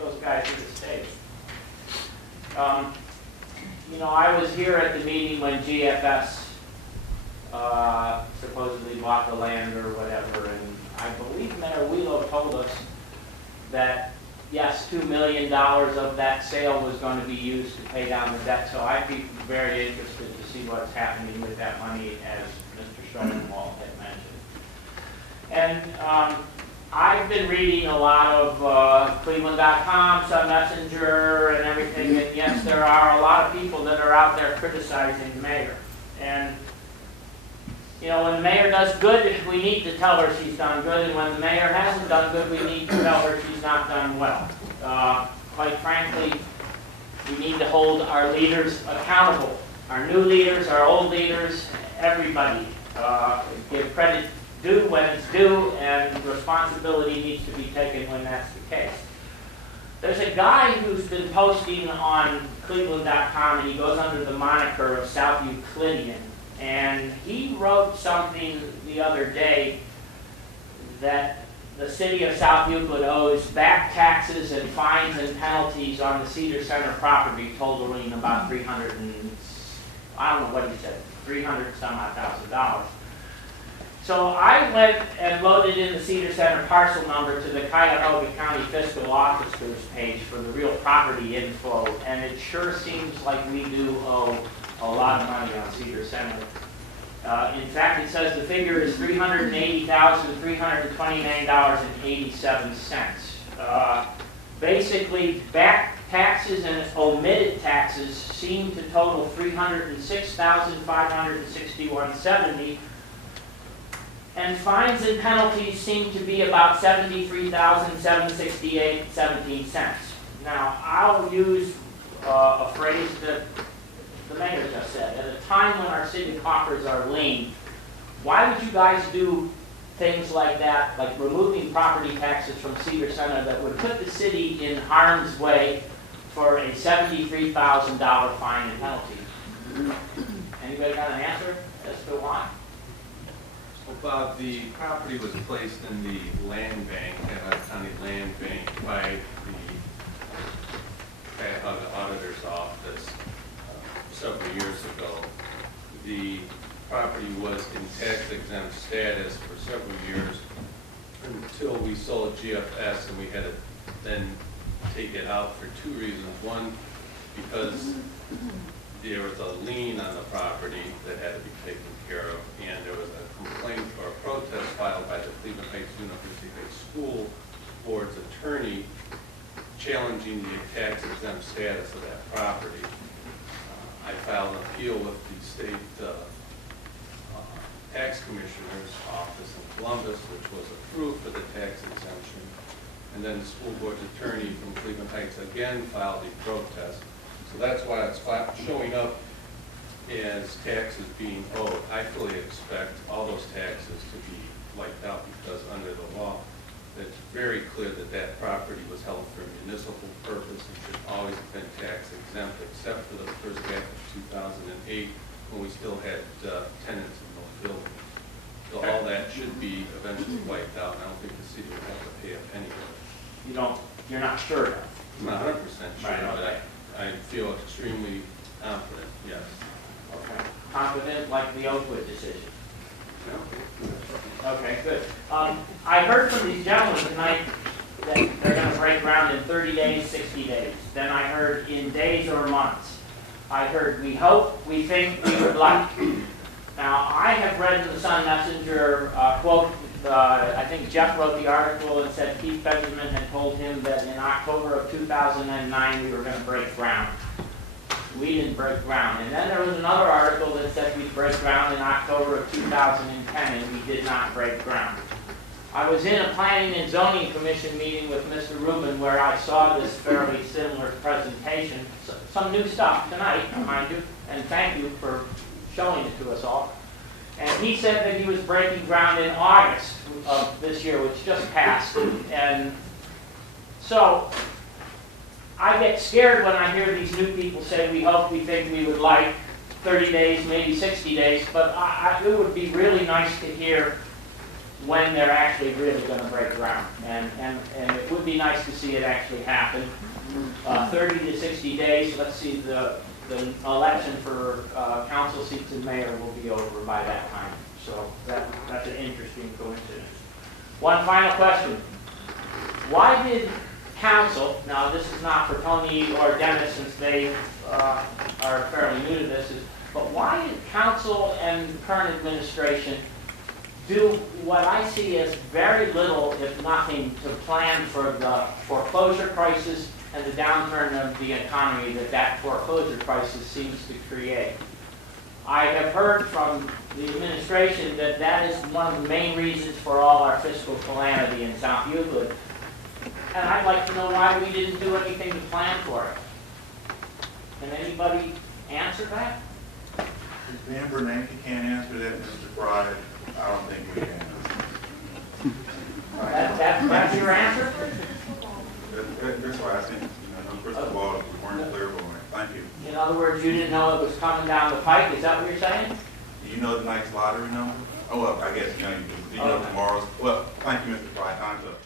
those guys to the stage. You know, I was here at the meeting when GFS supposedly bought the land or whatever, and I believe Mayor Wheelo told us that, yes, $2 million of that sale was going to be used to pay down the debt, so I'd be very interested to see what's happening with that money, as Mr. Schoenwald had mentioned. And I've been reading a lot of Cleveland.com, Sun Messenger, and everything, and yes, there are a lot of people that are out there criticizing the mayor. And, you know, when the mayor does good, we need to tell her she's done good, and when the mayor hasn't done good, we need to tell her she's not done well. Quite frankly, we need to hold our leaders accountable. Our new leaders, our old leaders, everybody. Give credit due when it's due, and responsibility needs to be taken when that's the case. There's a guy who's been posting on Cleveland.com, and he goes under the moniker of South Euclidean, and he wrote something the other day that the city of South Euclid owes back taxes and fines and penalties on the Cedar Center property totaling about $300 some odd $1,000. So I went and loaded in the Cedar Center parcel number to the Cuyahoga County Fiscal Officer's page for the real property info, and it sure seems like we do owe a lot of money on Cedar Center. In fact, it says the figure is $380,329.87. Basically, back taxes and omitted taxes seem to total $306,561.70. And fines and penalties seem to be about $73,768.17. Now, I'll use a phrase that the mayor just said. At a time when our city coffers are lean, why would you guys do things like that, like removing property taxes from Cedar Center that would put the city in harm's way for a $73,000 fine and penalty? Anybody got an answer as to why? Well, Bob, the property was placed in the land bank, Cuyahoga County Land Bank, by the Cuyahoga Auditor's Office several years ago. The property was in tax-exempt status for several years until we sold GFS, and we had to then take it out for two reasons. One, because there was a lien on the property that had to be taken care of, and there was a complaint or a protest filed by the Cleveland Heights University High School Board's attorney challenging the tax-exempt status of that property. I filed an appeal with the state tax commissioner's office in Columbus, which was approved for the tax exemption. And then the school board's attorney from Cleveland Heights again filed a protest. So that's why it's showing up as taxes being owed. I fully expect all those taxes to be wiped out, because under the law, it's very clear that that property was held for municipal purpose and should always have been tax exempt, except for the first half of 2008, when we still had tenants in those buildings. So all that should be eventually wiped out, and I don't think the city would have to pay a penny for it. You're not sure? I'm not 100% sure, Right, okay. but I feel extremely confident, yes. Okay. Confident, like the Oakwood decision? Okay, good. I heard from these gentlemen tonight that they're going to break ground in 30 days, 60 days. Then I heard in days or months. I heard we hope, we think, we would like. Now, I have read in the Sun Messenger quote, I think Jeff wrote the article and said Keith Benjamin had told him that in October of 2009 we were going to break ground. We didn't break ground. And then there was another article that said we'd break ground in October of 2010, and we did not break ground. I was in a Planning and Zoning Commission meeting with Mr. Rubin where I saw this fairly similar presentation. Some new stuff tonight, mind you, and thank you for showing it to us all. And he said that he was breaking ground in August of this year, which just passed. And so I get scared when I hear these new people say we hope, we think, we would like 30 days, maybe 60 days, but it would be really nice to hear when they're actually really going to break ground. And it would be nice to see it actually happen. 30 to 60 days, let's see, the election for council seats and mayor will be over by that time. So that's an interesting coincidence. One final question. Why did council, now this is not for Tony or Dennis since they are fairly new to this, but why did council and current administration do what I see as very little, if nothing, to plan for the foreclosure crisis and the downturn of the economy that foreclosure crisis seems to create? I have heard from the administration that is one of the main reasons for all our fiscal calamity in South Euclid. And I'd like to know why we didn't do anything to plan for it. Can anybody answer that? If Dan Bernanke can't answer that, Mr. Fry, I don't think we can. That's your answer? That's why I think, no crystal ball, we weren't clear on it. Thank you. In other words, you didn't know it was coming down the pike, is that what you're saying? Do you know tonight's lottery number? Oh, well, I guess, you know tomorrow's. Well, thank you, Mr. Fry. Time's up.